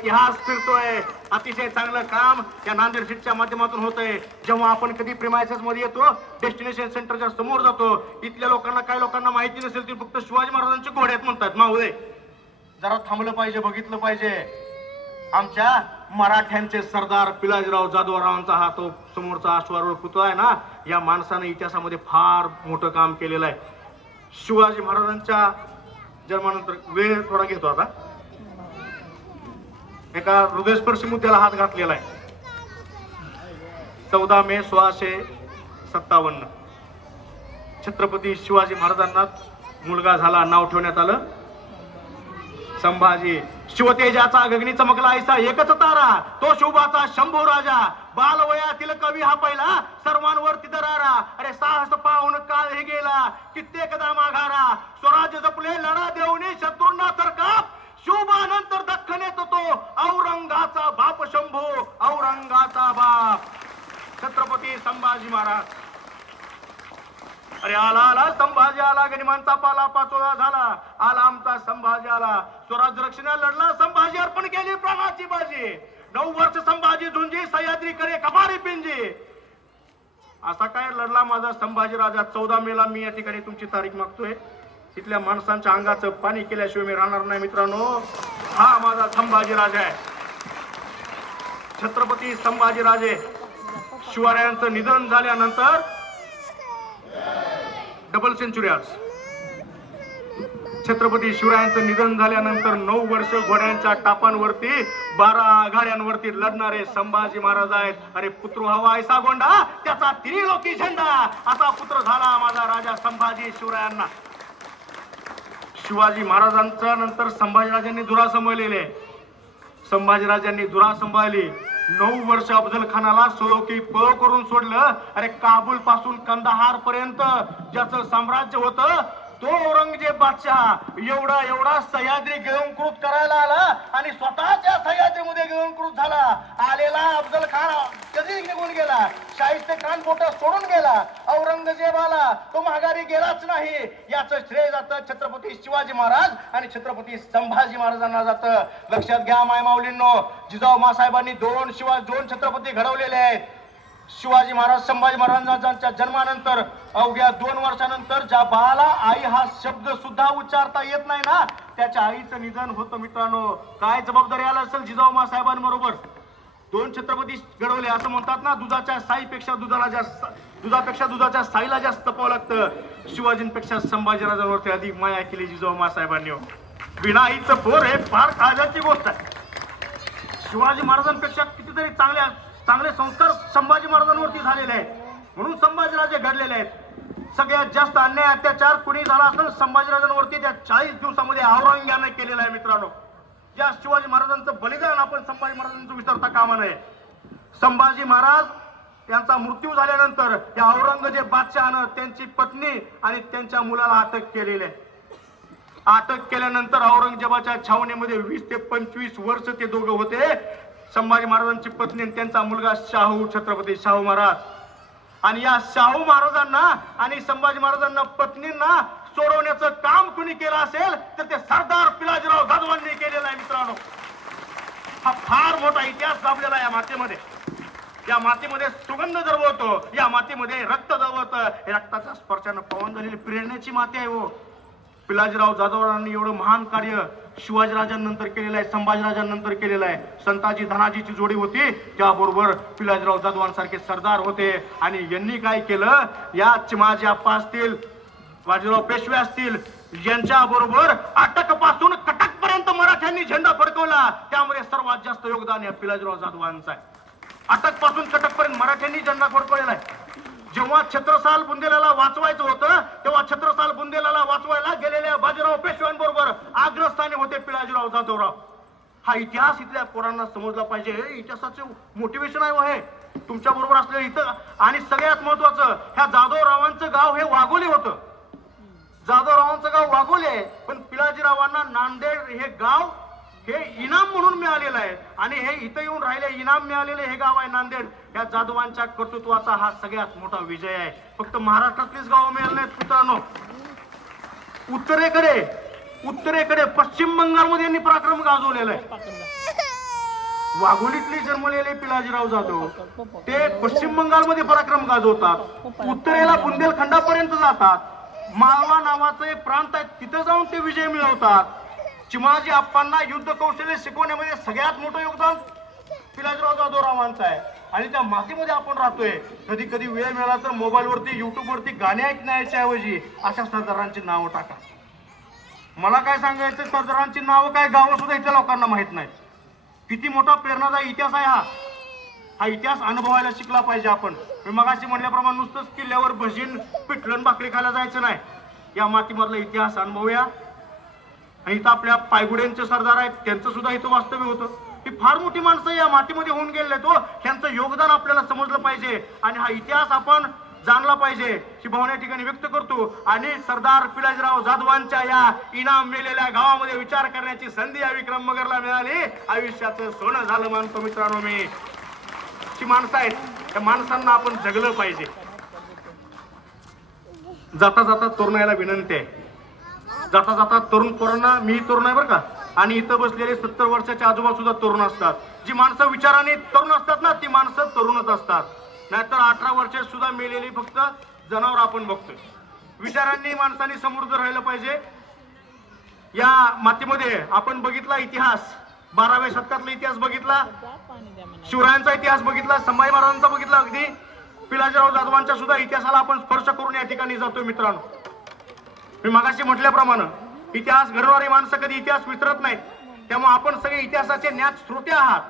इतिहास फिरतोय. अतिशय चांगलं काम या नांदेड सीटच्या माध्यमातून होतंय. जेव्हा आपण कधी प्रिमायसेस मध्ये येतो डेस्टिनेशन सेंटरच्या समोर जातो इथल्या लोकांना काही लोकांना माहिती नसेल ती फक्त शिवाजी महाराजांचे घोडे आहेत म्हणतात. मावळे जरा थांबलं पाहिजे बघितलं पाहिजे. आमच्या मराठ्यांचे सरदार पिलाजीराव जाधवरावांचा हा तो समोरचा अश्वारूढ पुतळा आहे ना या माणसानं इतिहासामध्ये फार मोठं काम केलेलं आहे. शिवाजी महाराजांच्या जन्मानंतर वेळ थोडा घेतो आता. एका हृदयस्पर्शी मुद्द्याला हात घातलेला आहे. चौदा मे सोळाशे सत्तावन्न. छत्रपती शिवाजी महाराजांना मुलगा झाला नाव ठेवण्यात आलं. संभाजी शिवतेजाचा गगनी चमकला ऐसा एकच तारा. तो शोभाचा शंभू राजा. बालवयातील कवी हा पहिला. सर्वांवर तिदरारा. अरे साहस पाहून काळ हे गेला. कित्येकदा माघारा. स्वराज्य जपले लढा देऊने शत्रूंना का शोभानंतर दख्खन येतो तो औरंगाचा बाप शंभू औरंगाचा बाप छत्रपती संभाजी महाराज अरे आला आला संभाजी आला गनिमांचा पाला पाचोळा झाला. आला आमचा संभाजी आला. स्वराज रक्षणाला लढला संभाजी अर्पण केली प्राणाची बाजी. नऊ वर्ष संभाजी झुंजी सह्याद्री करे कपारी पिंजी. असा काय लढला माझा संभाजी राजा? चौदा मेला मी या ठिकाणी तुमची तारीख मागतोय. तिथल्या माणसांच्या अंगाचं पाणी केल्याशिवाय मी राहणार नाही मित्रांनो. हा माझा संभाजी राजा आहे. छत्रपती संभाजी राजे शिवरायांचं निधन झाल्यानंतर डबल सेंचुरी आज. छत्रपती शिवरायांचं निधन झाल्यानंतर नऊ वर्ष घोड्यांच्या टापांवरती बारा आघाड्यांवरती लढणारे संभाजी महाराज आहेत. अरे पुत्र हवा ऐसा गोंडा त्याचा त्रिलोकी झेंडा. असा पुत्र झाला माझा राजा संभाजी शिवरायांना. शिवाजी महाराजांच्या नंतर संभाजीराजांनी धुरा संभाजी संभाजीराजांनी धुरा सांभाळली. नऊ वर्ष अफजल खानाला सोलोकी पळ करून सोडलं. अरे काबूल पासून कंदाहार पर्यंत ज्याचं साम्राज्य होतं तो औरंगजेब बादशाह एवढा एवढा सह्याद्री गिळंकृत करायला आला आणि स्वतःच्या सह्याद्रीमध्ये गिळंकृत झाला. आलेला अफजल खान कधी निघून गेला. शाहिस्ते खान बोट सोडून गेला. औरंगजेबाला तो माघारी गेलाच नाही. याचं श्रेय जातं छत्रपती शिवाजी महाराज आणि छत्रपती संभाजी महाराजांना जातं. लक्षात घ्या माय माऊलींनो जिजाऊ मासाहेबांनी दोन शिवा दोन छत्रपती घडवलेले आहेत. शिवाजी महाराज संभाजी महाराजांच्या जन्मानंतर अवघ्या दोन वर्षानंतर ज्या बाळाला आई हा शब्द सुद्धा उच्चारता येत नाही ना त्याच्या आईचं निधन होतं मित्रांनो. काय जबाबदारी आला असेल जिजाऊ मासाहेबांबरोबर? दोन छत्रपती घडवले असं म्हणतात ना दुधाच्या साईपेक्षा दुधाला जास्त दुधापेक्षा दुधाच्या साईला जास्त तपावं लागतं. शिवाजींपेक्षा संभाजीराजांवरती अधिक माया केली जिजाऊ साहेबांनी. बिना आईचं फोर हे फार काळजाची गोष्ट आहे. शिवाजी महाराजांपेक्षा कितीतरी चांगल्या चांगले संस्कार संभाजी महाराजांवरती झालेले आहेत. म्हणून संभाजीराजे घडलेले आहेत. सगळ्यात जास्त अन्याय अत्याचार कुणी झाला असेल संभाजीराजांवरती त्या चाळीस दिवसामध्ये औरंग्यानं केलेला आहे मित्रांनो. या शिवाजी महाराजांचं बलिदान आपण संभाजी महाराजांचं विसरता कामा नये. संभाजी महाराज त्यांचा मृत्यू झाल्यानंतर या औरंगजेब बादशहानं त्यांची पत्नी आणि त्यांच्या मुलाला अटक केलेली आहे. अटक केल्यानंतर औरंगजेबाच्या छावणीमध्ये वीस ते पंचवीस वर्ष ते दोघं होते. संभाजी महाराजांची पत्नी आणि त्यांचा मुलगा शाहू छत्रपती शाहू महाराज. आणि या शाहू महाराजांना आणि संभाजी महाराजांना पत्नींना सोडवण्याचं काम कुणी केलं असेल तर ते सरदार पिलाजीराव जाधवांनी केलेलं आहे मित्रांनो. हा फार मोठा इतिहास लाभलेला आहे या मातेमध्ये. या मातीमध्ये सुगंध जरवतो या मातीमध्ये रक्त जरवत रक्ताच्या स्पर्शानं पवन झालेली प्रेरणेची माती आहे हो. पिलाजीराव जाधवरावांनी एवढं महान कार्य शिवाजीराजांनंतर केलेलं आहे संभाजीराजांनंतर केलेलं आहे. संताजी धनाजीची जोडी होती. त्याबरोबर पिलाजीराव जाधवांसारखे सरदार होते. आणि यांनी काय केलं? या चिमाजी आप्पा असतील बाजीराव पेशवे असतील यांच्या बरोबर अटकपासून कटक पर्यंत मराठ्यांनी झेंडा फडकवला त्यामुळे सर्वात जास्त योगदान या पिलाजीराव जाधवांचं आहे. अटकपासून कटक पर्यंत मराठ्यांनी झेंडा फडकवलेला आहे. जेव्हा छत्रसाल बुंदेलाला वाचवायचं होतं तेव्हा छत्रसाल बुंदेलाला वाचवायला गेलेल्या बाजीराव पेशव्यांबरोबर आग्रस्थानी होते पिलाजीराव जाधवराव. हा इतिहास इथल्या पोरांना समजला पाहिजे. हे इतिहासाचे मोटिवेशन आहे हो हे. तुमच्या बरोबर असलेलं इथं आणि सगळ्यात महत्वाचं ह्या जाधवरावांचं गाव हे वाघोली होतं. जाधवरावांचं गाव वाघोली आहे पण पिलाजीरावांना नांदेड हे गाव हे इनाम म्हणून मिळालेलं आहे. आणि हे इथं येऊन राहिले इनाम मिळालेले हे गाव आहे नांदेड. या जाधवांच्या कर्तृत्वाचा हा सगळ्यात मोठा विजय आहे. फक्त महाराष्ट्रातलीच गावं मिळाली नाहीत मित्रांनो. उत्तरेकडे उत्तरेकडे पश्चिम बंगालमध्ये यांनी पराक्रम गाजवलेला आहे. वाघोलीतले जन्मलेले पिलाजीराव जाधव ते पश्चिम बंगालमध्ये पराक्रम गाजवतात. उत्तरेला बुंदेलखंडापर्यंत जातात. मालवा नावाचं एक प्रांत आहे तिथं जाऊन ते विजय मिळवतात. चिमाजी आप्पांना युद्ध कौशल्य शिकवण्यामध्ये सगळ्यात मोठं योगदान पिलाजीराव जाधवरावांचं आहे. आणि त्या मातीमध्ये आपण राहतोय. कधी कधी वेळ मिळाला तर मोबाईलवरती युट्यूबवरती गाणे ऐकण्याच्या ऐवजी अशा सरदारांची नावं टाका. मला काय सांगायचं सरदारांची नावं काय गावं सुद्धा इथल्या लोकांना माहीत नाही किती मोठा प्रेरणादायी इतिहास आहे हा. हा इतिहास अनुभवायला शिकला पाहिजे आपण. मी मगाशी म्हणल्याप्रमाणे नुसतंच किल्ल्यावर भजीन पिठलण भाकरी खायला जायचं नाही. या मातीमधला इतिहास अनुभवूया. आणि इथं आपल्या पायगुड्यांचे सरदार आहेत त्यांचं सुद्धा इथं वास्तव्य होतं. ही फार मोठी माणसं या मातीमध्ये होऊन गेले तो हो. त्यांचं योगदान आपल्याला समजलं पाहिजे. आणि हा इतिहास आपण जाणला पाहिजे ही भावना ठिकाणी व्यक्त करतो. आणि सरदार पिलाजीराव जाधवांच्या या इनाम मेलेल्या गावामध्ये विचार करण्याची संधी या विक्रम मगरला मिळाली. आयुष्याचं सोनं झालं मानतो मित्रांनो मी. जी माणसं आहेत त्या माणसांना आपण जगलं पाहिजे. जाता जाता तरुणाला विनंती आहे. जाता जाता तरुण पोरांना मी तरुण आहे बरं का आणि इथं बसलेले सत्तर वर्षाच्या आजोबा सुद्धा तरुण असतात. जी माणसं विचाराने तरुण असतात ना ती माणसं तरुणच असतात. नाहीतर अठरा वर्ष सुद्धा मेलेली फक्त जनावर आपण बघतोय. विचारांनी माणसांनी समृद्ध राहिलं पाहिजे. या मातीमध्ये आपण बघितला इतिहास. बाराव्या शतकातला इतिहास बघितला. शिवरायांचा इतिहास बघितला संभाजी महाराजांचा बघितला अगदी. पिलाजीराव जाधवांच्या सुद्धा इतिहासाला आपण स्पर्श करून या ठिकाणी जातोय मित्रांनो. मी मगाशी म्हटल्याप्रमाणे इतिहास घडवणारी माणसं कधी इतिहास विसरत नाहीत. त्यामुळे आपण सगळे इतिहासाचे ज्ञात श्रोते आहात.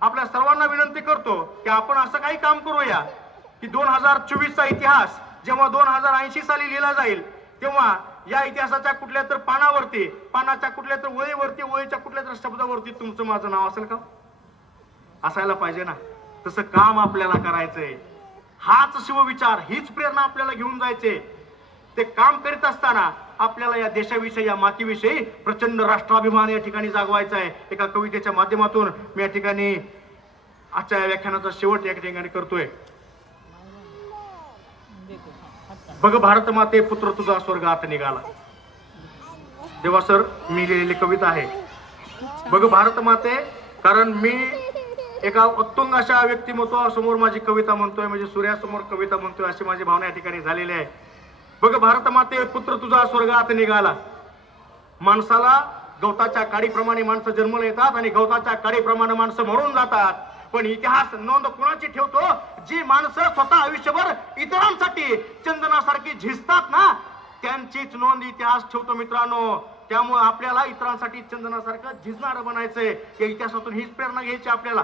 आपल्या सर्वांना विनंती करतो की आपण असं काही काम करूया की दोन हजार चोवीसचा इतिहास जेव्हा दोन हजार ऐंशी साली लिहिला जाईल तेव्हा या इतिहासाच्या कुठल्या तर पानावरती पानाच्या कुठल्या तर ओळीवरती ओळीच्या कुठल्या तर शब्दावरती तुमचं माझं नाव असेल का? असायला पाहिजे ना. तसं काम आपल्याला करायचंय. हाच शिवविचार हीच प्रेरणा आपल्याला घेऊन जायचे ते काम करीत असताना आपल्याला या देशाविषयी या मातीविषयी प्रचंड राष्ट्राभिमान या ठिकाणी जागवायचा आहे एका कवितेच्या माध्यमातून मी या ठिकाणी आजच्या व्याख्यानाचा शेवट या ठिकाणी करतोय. बघ भारत माते पुत्र तुझा स्वर्गात निघाला. तेव्हा सर मी लिहिलेली कविता आहे. बघ भारत माते कारण मी एका उत्तुंग अशा व्यक्तिमत्वासमोर माझी कविता म्हणतोय म्हणजे सूर्यासमोर कविता म्हणतोय अशी माझी भावना या ठिकाणी झालेली आहे. बघ भारत माते पुत्र तुझा स्वर्गात निघाला. माणसाला गवताच्या काडीप्रमाणे माणसं जन्म येतात आणि गवताच्या काडीप्रमाणे माणसं मरून जातात. पण इतिहास नोंद कुणाची ठेवतो? जी माणसं स्वतः आयुष्यभर इतरांसाठी चंदनासारखी झिजतात ना त्यांचीच नोंद इतिहास ठेवतो मित्रांनो. त्यामुळे आपल्याला इतरांसाठी चंदनासारखं झिजणारं बनायचंय. या इतिहासातून हीच प्रेरणा घ्यायची आपल्याला.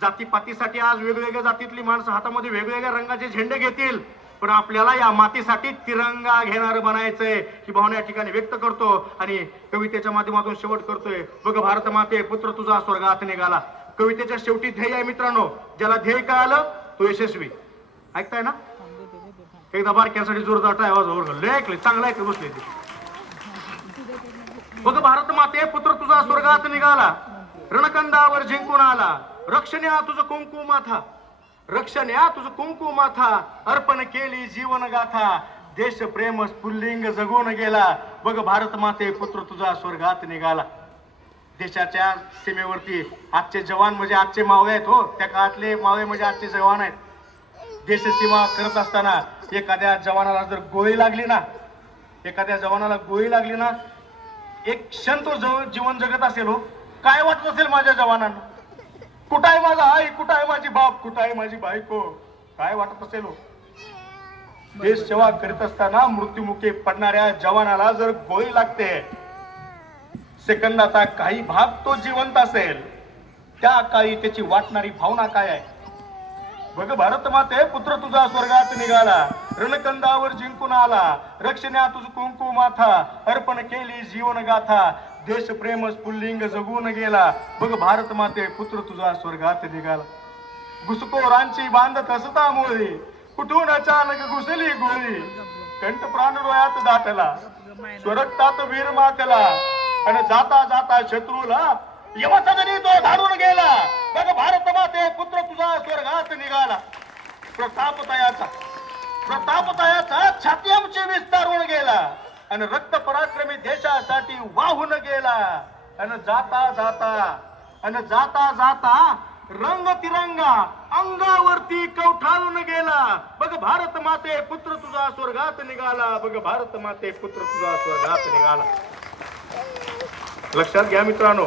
जातीपातीसाठी आज वेगवेगळ्या जातीतली माणसं हातामध्ये वेगवेगळ्या रंगाचे झेंडे घेतील पण आपल्याला या मातीसाठी तिरंगा घेणार बनायचंय ही भावना या ठिकाणी व्यक्त करतो आणि कवितेच्या माध्यमातून शेवट करतोय. बघ भारत माते पुत्र तुझा स्वर्गात निघाला. कवितेच्या शेवटी ध्येय आहे मित्रांनो. ज्याला ध्येय कळालं तो यशस्वी. ऐकताय ना? एकदा बारक्यासाठी जोरदार आवाज वाजवा लय ऐकले चांगलं ऐकलं बसले ते. बघ भारत माते पुत्र तुझा स्वर्गात निघाला. रणकंदावर जिंकून आला. रक्षण्या तुझं कुंकू माथा. रक्षण्या तुझं कुंकू माथा. अर्पण केली जीवन गाथा देश प्रेम पुल्लिंग जगून गेला. बघ भारत माते पुत्र तुझा स्वर्गात निघाला. देशाच्या सीमेवरती आजचे जवान म्हणजे आजचे मावळे आहेत हो. त्या काळातले मावळे म्हणजे आजचे जवान आहेत. देश सीमा करत असताना एखाद्या जवानाला जर गोळी लागली ना एखाद्या जवानाला गोळी लागली ना एक क्षण तो जव- जीवन जगत असेल हो. काय वाटत असेल माझ्या जवानांना? कुठं आहे माझा आई? कुठं आहे माझी बाप? कुठं आहे माझी बायको? काय वाटत असेल हो? देश सेवा करीत असताना मृत्युमुखी पडणाऱ्या जवानाला जर गोळी लागते सेकंदाचा काही भाग तो जिवंत असेल. त्या काळी त्याची वाटणारी भावना काय आहे? बघ भारत माते पुत्र तुझा स्वर्गात निघाला. रणकंदावर जिंकून आला. रक्षण्या तुझ कुंकू माथा अर्पण केली जीवन गाथा देश प्रेम स्फुल्लिंग जगून गेला. बघ भारत माते पुत्र तुझा स्वर्गात निघाला. घुसखोरांची बांधत असता मुळी कुठून अचानक घुसली गोळी? कंठ प्राण डोळ्यात दाटला. स्वरक्तात वीर मातला. आणि जाता जाता शत्रूला यमसदनी तो धाडून गेला. बघ भारत माते पुत्र तुझा स्वर्गात निघाला. प्रतापतयाचा प्रतापतयाचा प्रताप छाती आमची विस्तारून गेला. आणि रक्त पराक्रमी देशासाठी वाहून गेला. आणि जाता जाता आणि जाता जाता रंग तिरंगा अंगावरती कवठाळून गेला. बघ भारत माते पुत्र तुझा स्वर्गात निघाला. बघ भारत माते पुत्र तुझा स्वर्गात निघाला. लक्षात घ्या मित्रांनो.